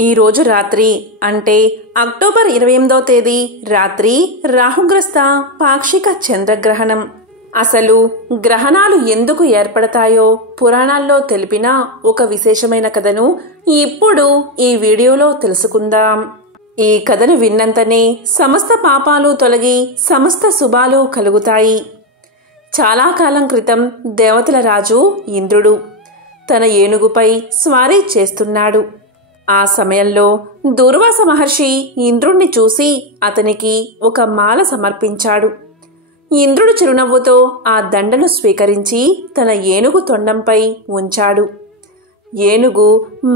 ఈ రోజు రాత్రి అంటే అక్టోబర్ 28వ తేదీ రాత్రి రాహుగ్రస్త పాక్షిక చంద్రగ్రహణం. అసలు గ్రహణాలు ఎందుకు ఏర్పడతాయో పురాణాల్లో తెలిపిన ఒక విశేషమైన కథను ఇప్పుడు ఈ వీడియోలో తెలుసుకుందాం. ఈ కథను విన్నంతనే సమస్త పాపాలు తొలగి సమస్త శుభాలు కలుగుతాయి. చాలా కాలం క్రితం దేవతల రాజు ఇంద్రుడు తన ఏనుగుపై స్వారీ చేస్తున్నాడు. ఆ సమయంలో దుర్వాస మహర్షి ఇంద్రుణ్ణి చూసి అతనికి ఒక మాల సమర్పించాడు. ఇంద్రుడు చిరునవ్వుతో ఆ దండను స్వీకరించి తన ఏనుగు తొండంపై ఉంచాడు. ఏనుగు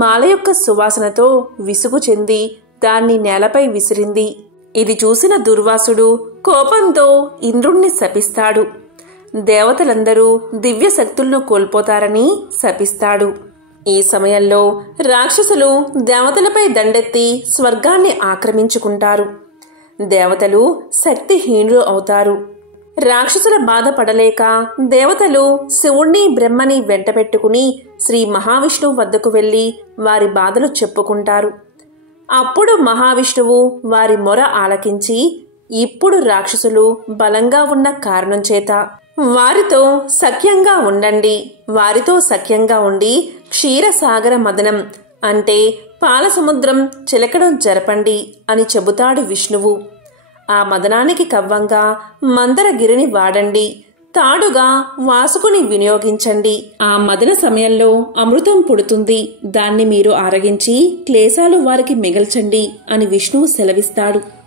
మాల యొక్క సువాసనతో విసుగు చెంది దాన్ని నేలపై విసిరింది. ఇది చూసిన దుర్వాసుడు కోపంతో ఇంద్రుణ్ణి శపిస్తాడు. దేవతలందరూ దివ్య శక్తులను కోల్పోతారని శపిస్తాడు. ఈ సమయంలో రాక్షసులు దేవతలపై దండెత్తి స్వర్గాన్ని ఆక్రమించుకుంటారు. దేవతలు శక్తిహీనులు అవుతారు. రాక్షసుల బాధ పడలేక దేవతలు శివుణ్ణి బ్రహ్మని వెంటబెట్టుకుని శ్రీ మహావిష్ణువు వద్దకు వెళ్లి వారి బాధలు చెప్పుకుంటారు. అప్పుడు మహావిష్ణువు వారి మొర ఆలకించి ఇప్పుడు రాక్షసులు బలంగా ఉన్న కారణం చేత వారితో సఖ్యంగా ఉండండి, వారితో సఖ్యంగా ఉండి క్షీరసాగర మదనం అంటే పాల సముద్రం చిలకడం జరపండి అని చెబుతాడు విష్ణువు. ఆ మదనానికి కవ్వంగా మందరగిరిని వాడండి, తాడుగా వాసుకుని వినియోగించండి. ఆ మదన సమయంలో అమృతం పుడుతుంది, దాన్ని మీరు ఆరగించి క్లేశాలు వారికి మిగల్చండి అని విష్ణువు సెలవిస్తాడు.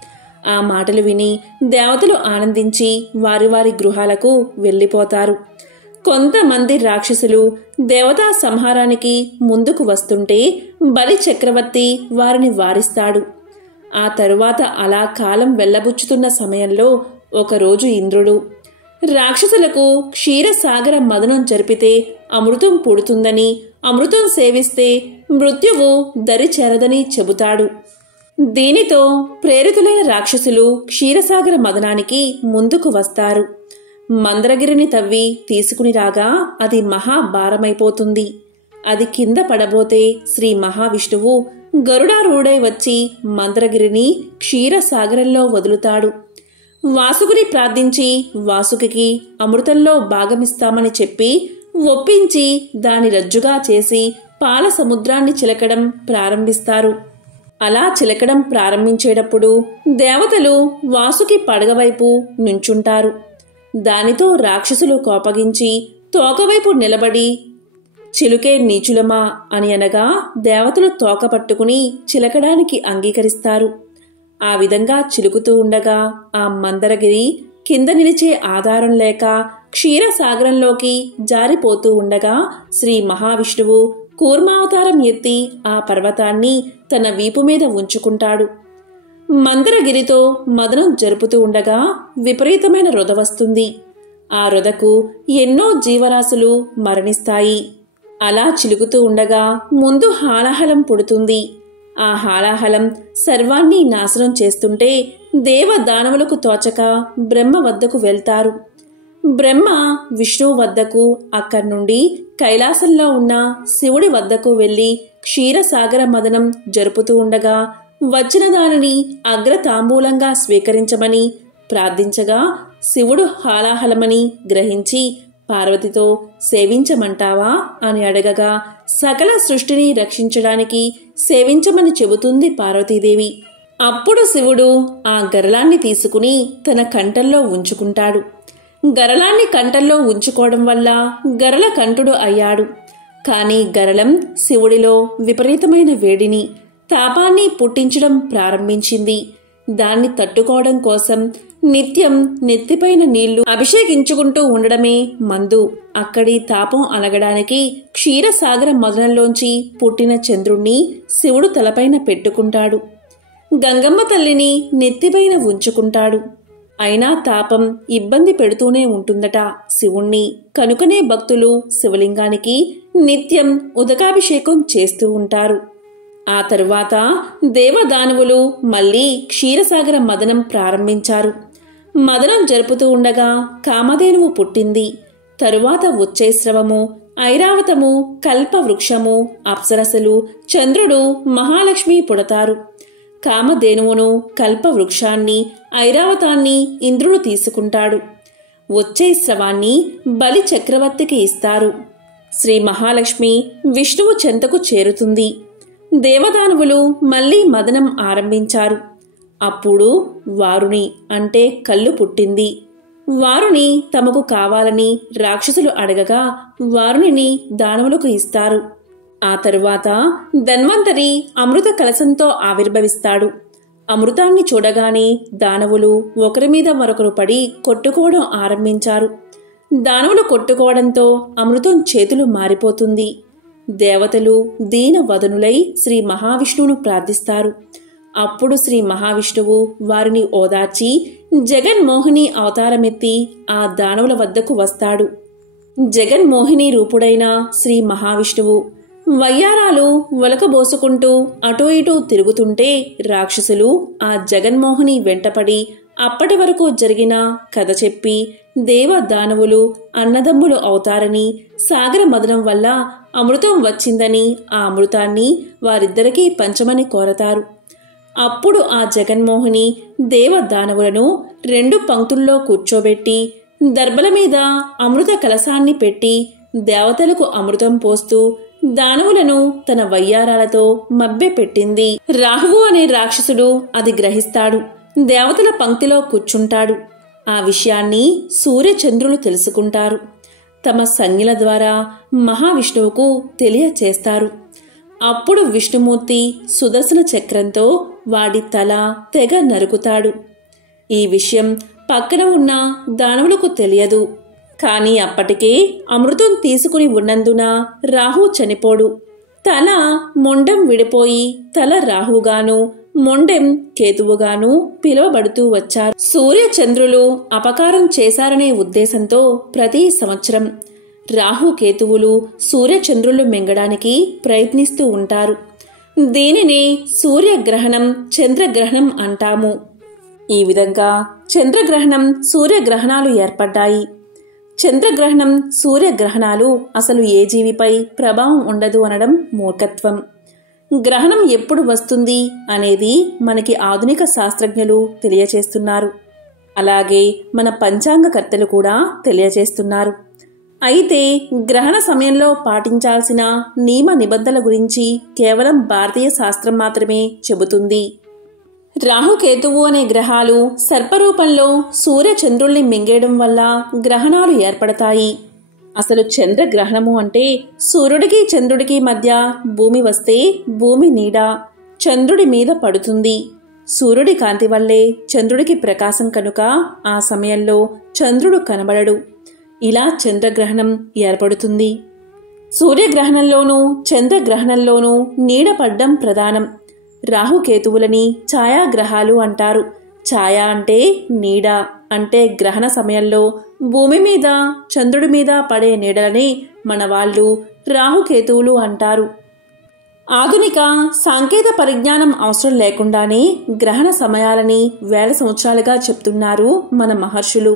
ఆ మాటలు విని దేవతలు ఆనందించి వారి వారి గృహాలకు వెళ్ళిపోతారు. కొంతమంది రాక్షసులు దేవతా సంహారానికి ముందుకు వస్తుంటే బలి చక్రవర్తి వారిని వారిస్తాడు. ఆ తరువాత అలా కాలం వెళ్లబుచ్చుతున్న సమయంలో ఒకరోజు ఇంద్రుడు రాక్షసులకు క్షీరసాగర మదనం జరిపితే అమృతం పుడుతుందని, అమృతం సేవిస్తే మృత్యువు దరి చేరదని చెబుతాడు. దీనితో ప్రేరితులైన రాక్షసులు క్షీరసాగర మదనానికి ముందుకు వస్తారు. మందరగిరిని తవ్వి తీసుకుని రాగా అది మహాభారమైపోతుంది. అది కింద పడబోతే శ్రీ మహావిష్ణువు గరుడారూఢై వచ్చి మందరగిరిని క్షీరసాగరంలో వదులుతాడు. వాసుకుని ప్రార్థించి వాసుకి అమృతంలో భాగమిస్తామని చెప్పి ఒప్పించి దాని రజ్జుగా చేసి పాల సముద్రాన్ని చిలకడం ప్రారంభిస్తారు. అలా చిలకడం ప్రారంభించేటప్పుడు దేవతలు వాసుకి పడగవైపు నుంచుంటారు. దానితో రాక్షసులు కోపగించి తోకవైపు నిలబడి చిలుకే నీచులమా అని అనగా దేవతలు తోక పట్టుకుని చిలకడానికి అంగీకరిస్తారు. ఆ విధంగా చిలుకుతూ ఉండగా ఆ మందరగిరి కింద నిలిచే ఆధారం లేక క్షీరసాగరంలోకి జారిపోతూ ఉండగా శ్రీ మహావిష్ణువు కూర్మావతారం ఎత్తి ఆ పర్వతాన్ని తన వీపు మీద ఉంచుకుంటాడు. మందరగిరితో మదనం జరుపుతూ ఉండగా విపరీతమైన రొద వస్తుంది. ఆ రొదకు ఎన్నో జీవరాశులు మరణిస్తాయి. అలా చిలుకుతూ ఉండగా ముందు హాలాహలం పుడుతుంది. ఆ హాలాహలం సర్వాన్ని నాశనం చేస్తుంటే దేవదానవులకు తోచక బ్రహ్మ వద్దకు వెళ్తారు. బ్రహ్మ విష్ణువు వద్దకు, అక్కడి నుండి కైలాసంలో ఉన్న శివుడి వద్దకు వెళ్లి క్షీరసాగర మదనం జరుపుతూ ఉండగా వచ్చిన దానిని అగ్రతాంబూలంగా స్వీకరించమని ప్రార్థించగా శివుడు హాలాహలమని గ్రహించి పార్వతితో సేవించమంటావా అని అడగగా సకల సృష్టిని రక్షించడానికి సేవించమని చెబుతుంది పార్వతీదేవి. అప్పుడు శివుడు ఆ గరళాన్ని తీసుకుని తన కంఠంలో ఉంచుకుంటాడు. గరళాన్ని కంఠంలో ఉంచుకోవడం వల్ల గరళ కంఠుడు అయ్యాడు. కాని గరళం శివుడిలో విపరీతమైన వేడిని, తాపాన్ని పుట్టించడం ప్రారంభించింది. దాన్ని తట్టుకోవడం కోసం నిత్యం నెత్తిపైన నీళ్లు అభిషేకించుకుంటూ ఉండడమే మందు. అక్కడి తాపం అనగడానికి క్షీరసాగర మదనంలోంచి పుట్టిన చంద్రుణ్ణి శివుడు తలపైన పెట్టుకుంటాడు. గంగమ్మ తల్లిని నెత్తిపైన ఉంచుకుంటాడు. అయినా తాపం ఇబ్బంది పెడుతూనే ఉంటుందట శివుణ్ణి. కనుకనే భక్తులు శివలింగానికి నిత్యం ఉదకాభిషేకం చేస్తూ ఉంటారు. ఆ తరువాత దేవదానవులు మళ్లీ క్షీరసాగర మదనం ప్రారంభించారు. మదనం జరుపుతూ ఉండగా కామధేనువు పుట్టింది. తరువాత ఉచ్చైస్రవము, ఐరావతము, కల్పవృక్షము, అప్సరసలు, చంద్రుడు, మహాలక్ష్మి పుడతారు. కామధేనువును, కల్పవృక్షాన్ని, ఐరావతాన్ని ఇంద్రుడు తీసుకుంటాడు. వచ్చే స్రవాన్ని బలి చక్రవర్తికి ఇస్తారు. శ్రీ మహాలక్ష్మి విష్ణువు చెంతకు చేరుతుంది. దేవదానవులు మళ్లీ మదనం ఆరంభించారు. అప్పుడు వారుని అంటే కళ్ళు పుట్టింది. వారుని తమకు కావాలని రాక్షసులు అడగగా వారుని దానవులకు ఇస్తారు. ఆ తరువాత ధన్వంతరి అమృత కలశంతో ఆవిర్భవిస్తాడు. అమృతాన్ని చూడగానే దానవులు ఒకరి మీద మరొకరు పడి కొట్టుకోవడం ఆరంభించారు. దానవులు కొట్టుకోవడంతో అమృతం చేతులు మారిపోతుంది. దేవతలు దీనవదనులై శ్రీ మహావిష్ణువును ప్రార్థిస్తారు. అప్పుడు శ్రీ మహావిష్ణువు వారిని ఓదార్చి జగన్మోహిని అవతారమెత్తి ఆ దానవుల వద్దకు వస్తాడు. జగన్మోహిని రూపుడైన శ్రీ మహావిష్ణువు వయ్యారాలు వలకబోసుకుంటూ అటూ ఇటూ తిరుగుతుంటే రాక్షసులు ఆ జగన్మోహిని వెంటపడి అప్పటి వరకు జరిగిన కథ చెప్పి దేవదానవులు అన్నదమ్ములు అవుతారని, సాగర మదనం వల్ల అమృతం వచ్చిందని ఆ అమృతాన్ని వారిద్దరికీ పంచమని కోరతారు. అప్పుడు ఆ జగన్మోహిని దేవదానవులను 2 పంక్తుల్లో కూర్చోబెట్టి దర్భల మీద అమృత కలశాన్ని పెట్టి దేవతలకు అమృతం పోస్తూ దానవులను తన వయ్యారాలతో మభ్యపెట్టింది. రాహువు అనే రాక్షసుడు అది గ్రహిస్తాడు. దేవతల పంక్తిలో కూర్చుంటాడు. ఆ విషయాన్ని సూర్యచంద్రులు తెలుసుకుంటారు. తమ సంజ్ఞల ద్వారా మహావిష్ణువుకు తెలియచేస్తారు. అప్పుడు విష్ణుమూర్తి సుదర్శన చక్రంతో వాడి తల తెగ నరుకుతాడు. ఈ విషయం పక్కన ఉన్న దానవులకు తెలియదు. కాని అప్పటికే అమృతం తీసుకుని ఉన్నందున రాహు చనిపోడు. తల మొండెం విడిపోయి తల రాహుగాను మొండెం కేతువుగాను పిలువబడుతూ వచ్చారు. సూర్యచంద్రులు అపకారం చేశారనే ఉద్దేశంతో ప్రతి సంవత్సరం రాహుకేతువులు సూర్యచంద్రులు మింగడానికి ప్రయత్నిస్తూ ఉంటారు. దీనిని సూర్యగ్రహణం, చంద్రగ్రహణం అంటాము. ఈ విధంగా చంద్రగ్రహణం, సూర్యగ్రహణాలు ఏర్పడ్డాయి. చంద్రగ్రహణం, సూర్యగ్రహణాలు అసలు ఏ జీవిపై ప్రభావం ఉండదు అనడం మూర్ఖత్వం. గ్రహణం ఎప్పుడు వస్తుంది అనేది మనకి ఆధునిక శాస్త్రజ్ఞులు తెలియచేస్తున్నారు. అలాగే మన పంచాంగకర్తలు కూడా తెలియచేస్తున్నారు. అయితే గ్రహణ సమయంలో పాటించాల్సిన నియమ నిబంధనల గురించి కేవలం భారతీయ శాస్త్రం మాత్రమే చెబుతుంది. రాహుకేతువు అనే గ్రహాలు సర్పరూపంలో సూర్యచంద్రుల్ని మింగేయడం వల్ల గ్రహణాలు ఏర్పడతాయి. అసలు చంద్రగ్రహణము అంటే సూర్యుడికి చంద్రుడికి మధ్య భూమి వస్తే భూమి నీడ చంద్రుడి మీద పడుతుంది. సూర్యుడి కాంతి వల్లే చంద్రుడికి ప్రకాశం కనుక ఆ సమయంలో చంద్రుడు కనబడడు. ఇలా చంద్రగ్రహణం ఏర్పడుతుంది. సూర్యగ్రహణంలోనూ చంద్రగ్రహణంలోనూ నీడ పడ్డం ప్రధానం. రాహుకేతువులని ఛాయాగ్రహాలు అంటారు. ఛాయ అంటే నీడ, అంటే గ్రహణ సమయంలో భూమి మీద చంద్రుడి మీద పడే నీడలని మన వాళ్ళు రాహుకేతువులు అంటారు. ఆధునిక సాంకేతిక పరిజ్ఞానం అవసరం లేకుండానే గ్రహణ సమయాలని వేల సంవత్సరాలుగా చెప్తున్నారు మన మహర్షులు.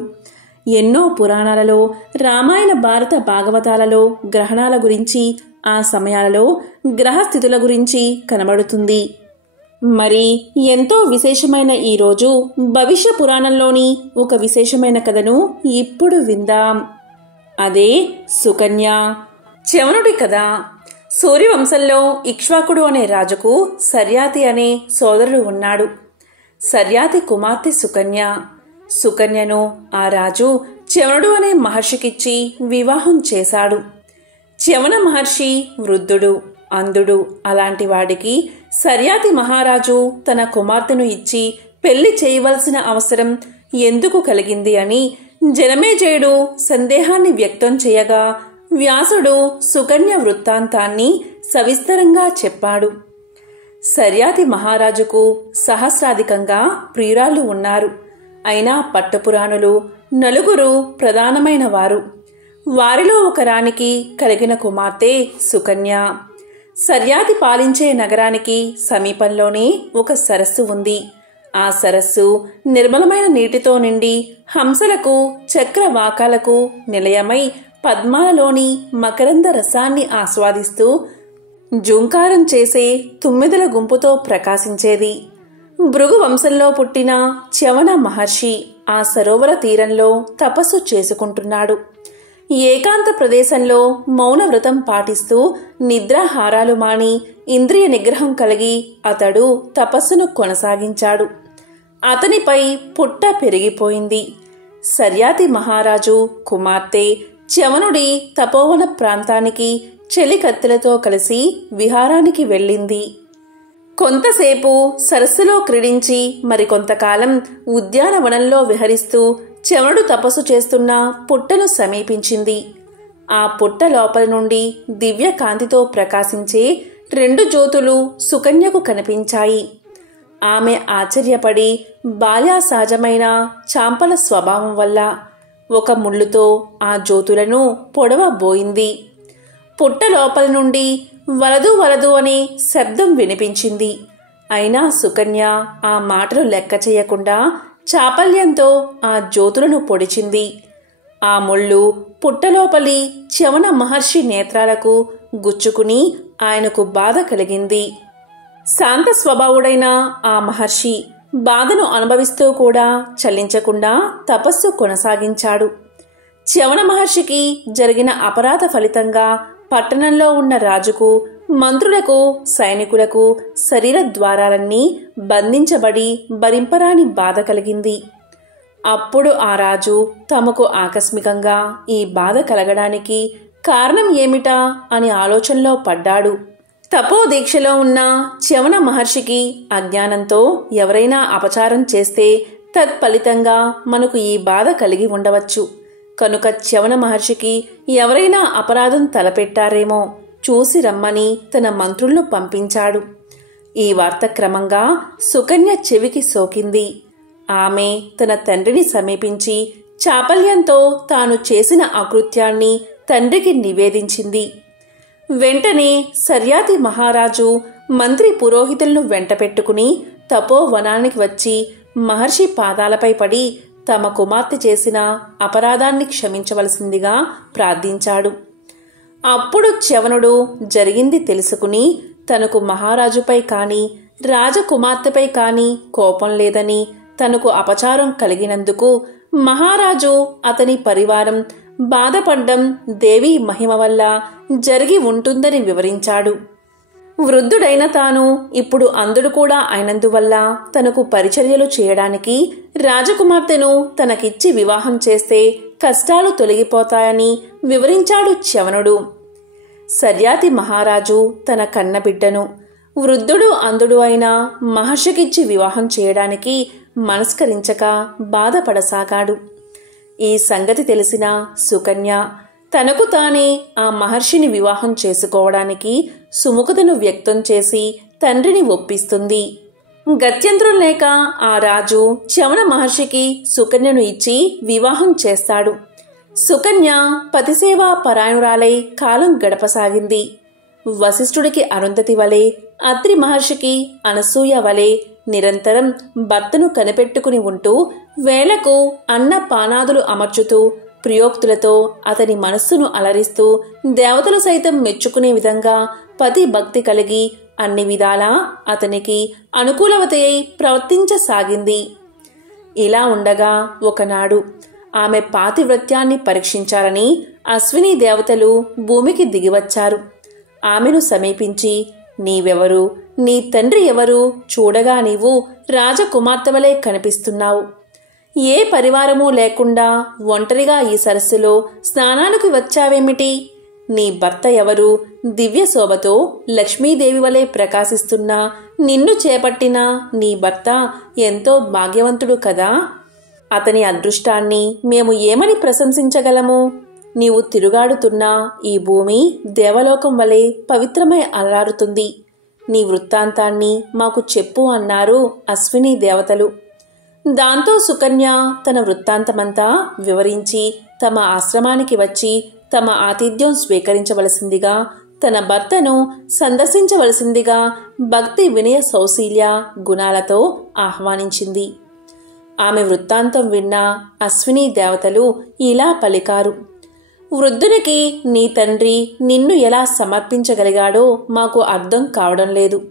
ఎన్నో పురాణాలలో, రామాయణ, భారత, భాగవతాలలో గ్రహణాల గురించి, ఆ సమయాలలో గ్రహస్థితుల గురించి కనబడుతుంది. మరి ఎంతో విశేషమైన ఈ రోజు భవిష్య పురాణంలోని ఒక విశేషమైన కథను ఇప్పుడు విందాం. అదే సుకన్య, చవనుడి కథ. సూర్యవంశంలో ఇక్ష్వాకుడు అనే రాజుకు సర్యాతి అనే సోదరుడు ఉన్నాడు. సర్యాతి కుమార్తె సుకన్య. సుకన్యను ఆ రాజు చవనుడు అనే మహర్షికిచ్చి వివాహం చేశాడు. చవన మహర్షి వృద్ధుడు, అంధుడు. అలాంటి వాడికి సర్యాతి మహారాజు తన కుమార్తెను ఇచ్చి పెళ్లి చేయవలసిన అవసరం ఎందుకు కలిగింది అని జనమేజయుడు సందేహాన్ని వ్యక్తం చేయగా వ్యాసుడు సుకన్య వృత్తాంతాన్ని సవిస్తరంగా చెప్పాడు. సర్యాతి మహారాజుకు సహస్రాధికంగా ప్రియురాళ్లు ఉన్నారు. అయినా పట్టపురాణులు 4 ప్రధానమైన వారు. వారిలో ఒక రాణికి కలిగిన కుమార్తె సుకన్య. సర్యాతి పాలించే నగరానికి సమీపంలోనే ఒక సరస్సు ఉంది. ఆ సరస్సు నిర్మలమైన నీటితో నిండి హంసలకు, చక్రవాకాలకు నిలయమై పద్మాలలోని మకరంద రసాన్ని ఆస్వాదిస్తూ జూంకారం చేసే తుమ్మెదల గుంపుతో ప్రకాశించేది. భృగు వంశంలో పుట్టిన చ్యవన మహర్షి ఆ సరోవర తీరంలో తపస్సు చేసుకుంటున్నాడు. ఏకాంత ప్రదేశంలో మౌన వ్రతం పాటిస్తూ నిద్రాహారాలు మాని ఇంద్రియ నిగ్రహం కలిగి అతడు తపస్సును కొనసాగించాడు. అతనిపై పుట్ట పెరిగిపోయింది. సర్యాతి మహారాజు కుమార్తె చ్యవనుడి తపోవన ప్రాంతానికి చెలికత్తెలతో కలిసి విహారానికి వెళ్ళింది. కొంతసేపు సరస్సులో క్రీడించి మరికొంతకాలం ఉద్యానవనంలో విహరిస్తూ చ్యవనుడు తపస్సు చేస్తున్న పుట్టను సమీపించింది. ఆ పుట్ట లోపల నుండి దివ్య కాంతితో ప్రకాశించే 2 జ్యోతులు సుకన్యకు కనిపించాయి. ఆమె ఆశ్చర్యపడి బాల్యాసహజమైన చాంపల స్వభావం వల్ల ఒక ముళ్ళుతో ఆ జ్యోతులను పొడవబోయింది. పుట్ట లోపల నుండి వలదు వలదు అనే శబ్దం వినిపించింది. అయినా సుకన్య ఆ మాటలు లెక్క చేయకుండా చాపల్యంతో ఆ జ్యోతులను పొడిచింది. ఆ ముళ్ళు పుట్టలోపలి చ్యవన మహర్షి నేత్రాలకు గుచ్చుకుని ఆయనకు బాధ కలిగింది. శాంత స్వభావుడైన ఆ మహర్షి బాధను అనుభవిస్తూ కూడా చలించకుండా తపస్సు కొనసాగించాడు. చ్యవన మహర్షికి జరిగిన అపరాధ ఫలితంగా పట్టణంలో ఉన్న రాజుకు, మంత్రులకు, సైనికులకు శరీర ద్వారాలన్నీ బంధించబడి భరింపరాని బాధ కలిగింది. అప్పుడు ఆ రాజు తమకు ఆకస్మికంగా ఈ బాధ కలగడానికి కారణం ఏమిటా అని ఆలోచనలో పడ్డాడు. తపోదీక్షలో ఉన్న చ్యవన మహర్షికి అజ్ఞానంతో ఎవరైనా అపచారం చేస్తే తత్ఫలితంగా మనకు ఈ బాధ కలిగి ఉండవచ్చు. కనుక చ్యవన మహర్షికి ఎవరైనా అపరాధం తలపెట్టారేమో చూసి రమ్మని తన మంత్రులను పంపించాడు. ఈ వార్త క్రమంగా సుకన్య చెవికి సోకింది. ఆమె తన తండ్రిని సమీపించి చాపల్యంతో తాను చేసిన అకృత్యాన్ని తండ్రికి నివేదించింది. వెంటనే సర్యాతి మహారాజు మంత్రి పురోహితులను వెంటపెట్టుకుని తపోవనానికి వచ్చి మహర్షి పాదాలపై పడి తమ కుమార్తె చేసిన అపరాధాన్ని క్షమించవలసిందిగా ప్రార్థించాడు. అప్పుడు చ్యవనుడు జరిగింది తెలుసుకుని తనకు మహారాజుపై కాని రాజకుమార్తెపై కాని కోపం లేదని, తనకు అపచారం కలిగినందుకు మహారాజు అతని పరివారం బాధపడ్డం దేవీ మహిమ వల్ల జరిగి ఉంటుందని వివరించాడు. వృద్ధుడైన తాను ఇప్పుడు అంధుడు కూడా అయినందువల్ల తనకు పరిచర్యలు చేయడానికి రాజకుమార్తెను తనకిచ్చి వివాహం చేస్తే కష్టాలు తొలగిపోతాయని వివరించాడు చ్యవనుడు. సర్యాతి మహారాజు తన కన్నబిడ్డను వృద్ధుడు అంధుడు అయిన మహర్షికిచ్చి వివాహం చేయడానికి మనస్కరించక బాధపడసాగాడు. ఈ సంగతి తెలిసిన సుకన్య తనకు తానే ఆ మహర్షిని వివాహం చేసుకోవడానికి సుముఖతను వ్యక్తం చేసి తండ్రిని ఒప్పిస్తుంది. గత్యంతరం లేక ఆ రాజు చ్యవన మహర్షికి సుకన్యను ఇచ్చి వివాహం చేస్తాడు. సుకన్య పతిసేవా పరాయణురాలై కాలం గడపసాగింది. వశిష్ఠుడికి అరుంధతి వలె, అత్రి మహర్షికి అనసూయ వలె నిరంతరం భర్తను కనిపెట్టుకుని ఉంటూ వేళకు అన్న పానాదులు అమర్చుతూ ప్రియోక్తులతో అతని మనస్సును అలరిస్తూ దేవతలు సైతం మెచ్చుకునే విధంగా పతి భక్తి కలిగి అన్ని విధాలా అతనికి అనుకూలవతి అయి ప్రవర్తించసాగింది. ఇలా ఉండగా ఒకనాడు ఆమె పాతివ్రత్యాన్ని పరీక్షించాలని అశ్విని దేవతలు భూమికి దిగివచ్చారు. ఆమెను సమీపించి, నీవెవరు, నీ తండ్రి ఎవరు, చూడగా నీవు రాజకుమార్తెవలే కనిపిస్తున్నావు. ఏ పరివారమూ లేకుండా ఒంటరిగా ఈ సరస్సులో స్నానానికి వచ్చావేమిటి? నీ భర్త ఎవరు? దివ్య శోభతో లక్ష్మీదేవి వలె ప్రకాశిస్తున్నా నిన్ను చేపట్టిన నీ భర్త ఎంతో భాగ్యవంతుడు కదా. అతని అదృష్టాన్ని మేము ఏమని ప్రశంసించగలము? నీవు తిరుగాడుతున్న ఈ భూమి దేవలోకం వలె పవిత్రమై అలరారుతుంది. నీ వృత్తాంతాన్ని మాకు చెప్పు అన్నారు అశ్విని దేవతలు. దాంతో సుకన్య తన వృత్తాంతమంతా వివరించి తమ ఆశ్రమానికి వచ్చి తమ ఆతిథ్యం స్వీకరించవలసిందిగా, తన భర్తను సందర్శించవలసిందిగా భక్తి వినయ సౌశీల్య గుణాలతో ఆహ్వానించింది. ఆమె వృత్తాంతం విన్న అశ్విని దేవతలు ఇలా పలికారు. వృద్ధునికి నీ తండ్రి నిన్ను ఎలా సమర్పించగలిగాడో మాకు అర్థం కావడం లేదు.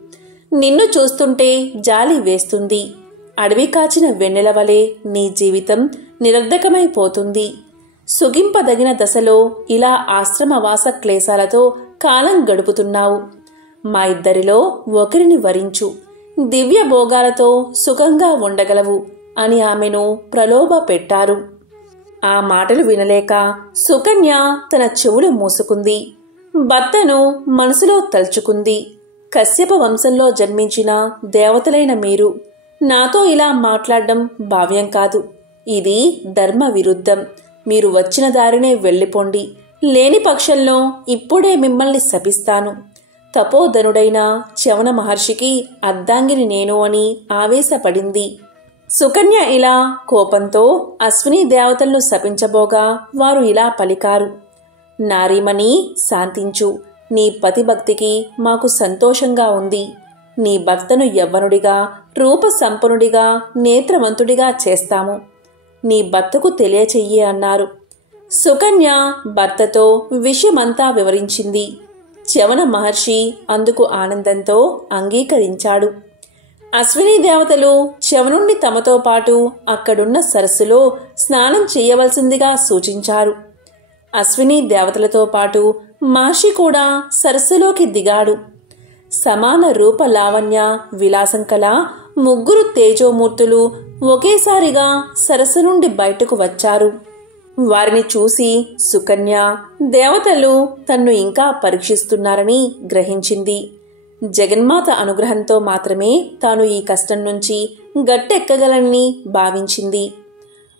నిన్ను చూస్తుంటే జాలి వేస్తుంది. అడవి కాచిన వెన్నెల వలె నీ జీవితం నిరర్ధకమైపోతుంది. సుగింపదగిన దశలో ఇలా ఆశ్రమవాస క్లేశాలతో కాలం గడుపుతున్నావు. మా ఇద్దరిలో ఒకరిని వరించు, దివ్య భోగాలతో సుఖంగా ఉండగలవు అని ఆమెను ప్రలోభ పెట్టారు. ఆ మాటలు వినలేక సుకన్య తన చెవులు మూసుకుంది. భర్తను మనసులో తలుచుకుంది. కశ్యప వంశంలో జన్మించిన దేవతలైన మీరు నాతో ఇలా మాట్లాడడం భావ్యం కాదు. ఇది ధర్మ విరుద్ధం. మీరు వచ్చిన దారినే వెళ్ళిపోండి. లేని పక్షంలో ఇప్పుడే మిమ్మల్ని శపిస్తాను. తపోధనుడైన చ్యవన మహర్షికి అర్ధాంగిని నేను అని ఆవేశపడింది. సుకన్య ఇలా కోపంతో అశ్విని దేవతలను శపించబోగా వారు ఇలా పలికారు. నారీమణి, శాంతించు. నీ పతిభక్తికి మాకు సంతోషంగా ఉంది. నీ భర్తను యవ్వనుడిగా, రూప సంపన్నుడిగా, నేత్రవంతుడిగా చేస్తాము. నీ భర్తకు తెలియచెయ్యి అన్నారు. సుకన్య భర్తతో విషయమంతా వివరించింది. చ్యవన మహర్షి అందుకు ఆనందంతో అంగీకరించాడు. అశ్విని దేవతలు చ్యవనుణ్ణి తమతో పాటు అక్కడున్న సరస్సులో స్నానం చేయవలసిందిగా సూచించారు. అశ్విని దేవతలతో పాటు మహర్షి కూడా సరస్సులోకి దిగాడు. సమాన రూప లావణ్య విలాసం కల ముగ్గురు తేజోమూర్తులు ఒకేసారిగా సరస్సు నుండి బయటకు వచ్చారు. వారిని చూసి సుకన్య దేవతలు తన్ను ఇంకా పరీక్షిస్తున్నారని గ్రహించింది. జగన్మాత అనుగ్రహంతో మాత్రమే తాను ఈ కష్టం నుంచి గట్టెక్కగలనని భావించింది.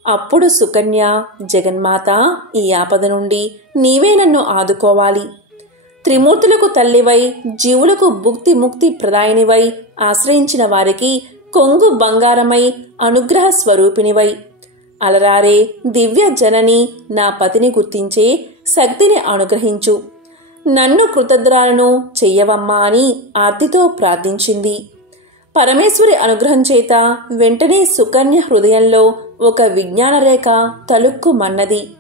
అప్పుడు సుకన్య, జగన్మాత, ఈ ఆపద నుండి నీవే నన్ను ఆదుకోవాలి. త్రిమూర్తులకు తల్లివై, జీవులకు భుక్తి ముక్తి ప్రదాయినివై, ఆశ్రయించిన వారికి కొంగు బంగారమై, అనుగ్రహ స్వరూపిణివై, అలరారే దివ్య జనని నా పతిని గుర్తించే శక్తిని అనుగ్రహించు. నన్ను కృతజ్ఞురాలను చెయ్యవమ్మా అని ఆర్తితో ప్రార్థించింది. పరమేశ్వరి అనుగ్రహం చేత వెంటనే సుకన్య హృదయంలో ఒక విజ్ఞానరేఖ తలుక్కుమన్నది.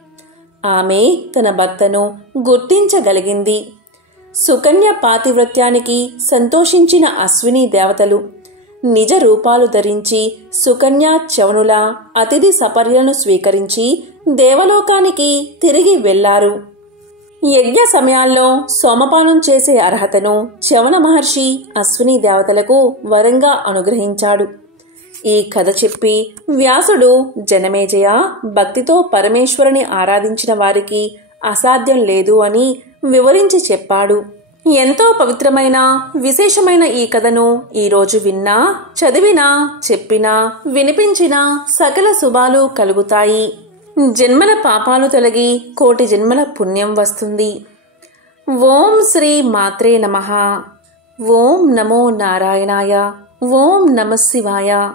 ఆమె తన భర్తను గుర్తించగలిగింది. సుకన్య పాతివ్రత్యానికి సంతోషించిన అశ్విని దేవతలు నిజ రూపాలు ధరించి సుకన్య చ్యవనుల అతిథి సపర్యలను స్వీకరించి దేవలోకానికి తిరిగి వెళ్లారు. యజ్ఞ సమయాల్లో సోమపానం చేసే అర్హతను చ్యవన మహర్షి అశ్విని దేవతలకు వరంగా అనుగ్రహించాడు. ఈ కథ చెప్పి వ్యాసుడు జనమేజయ, భక్తితో పరమేశ్వరుని ఆరాధించిన వారికి అసాధ్యం లేదు అని వివరించి చెప్పాడు. ఎంతో పవిత్రమైన విశేషమైన ఈ కథను ఈరోజు విన్నా, చదివినా, చెప్పినా, వినిపించినా సకల శుభాలు కలుగుతాయి. జన్మల పాపాలు తొలగి కోటి జన్మల పుణ్యం వస్తుంది. ఓం శ్రీ మాత్రే నమః. ఓం నమో నారాయణాయ. ఓం నమః శివాయ.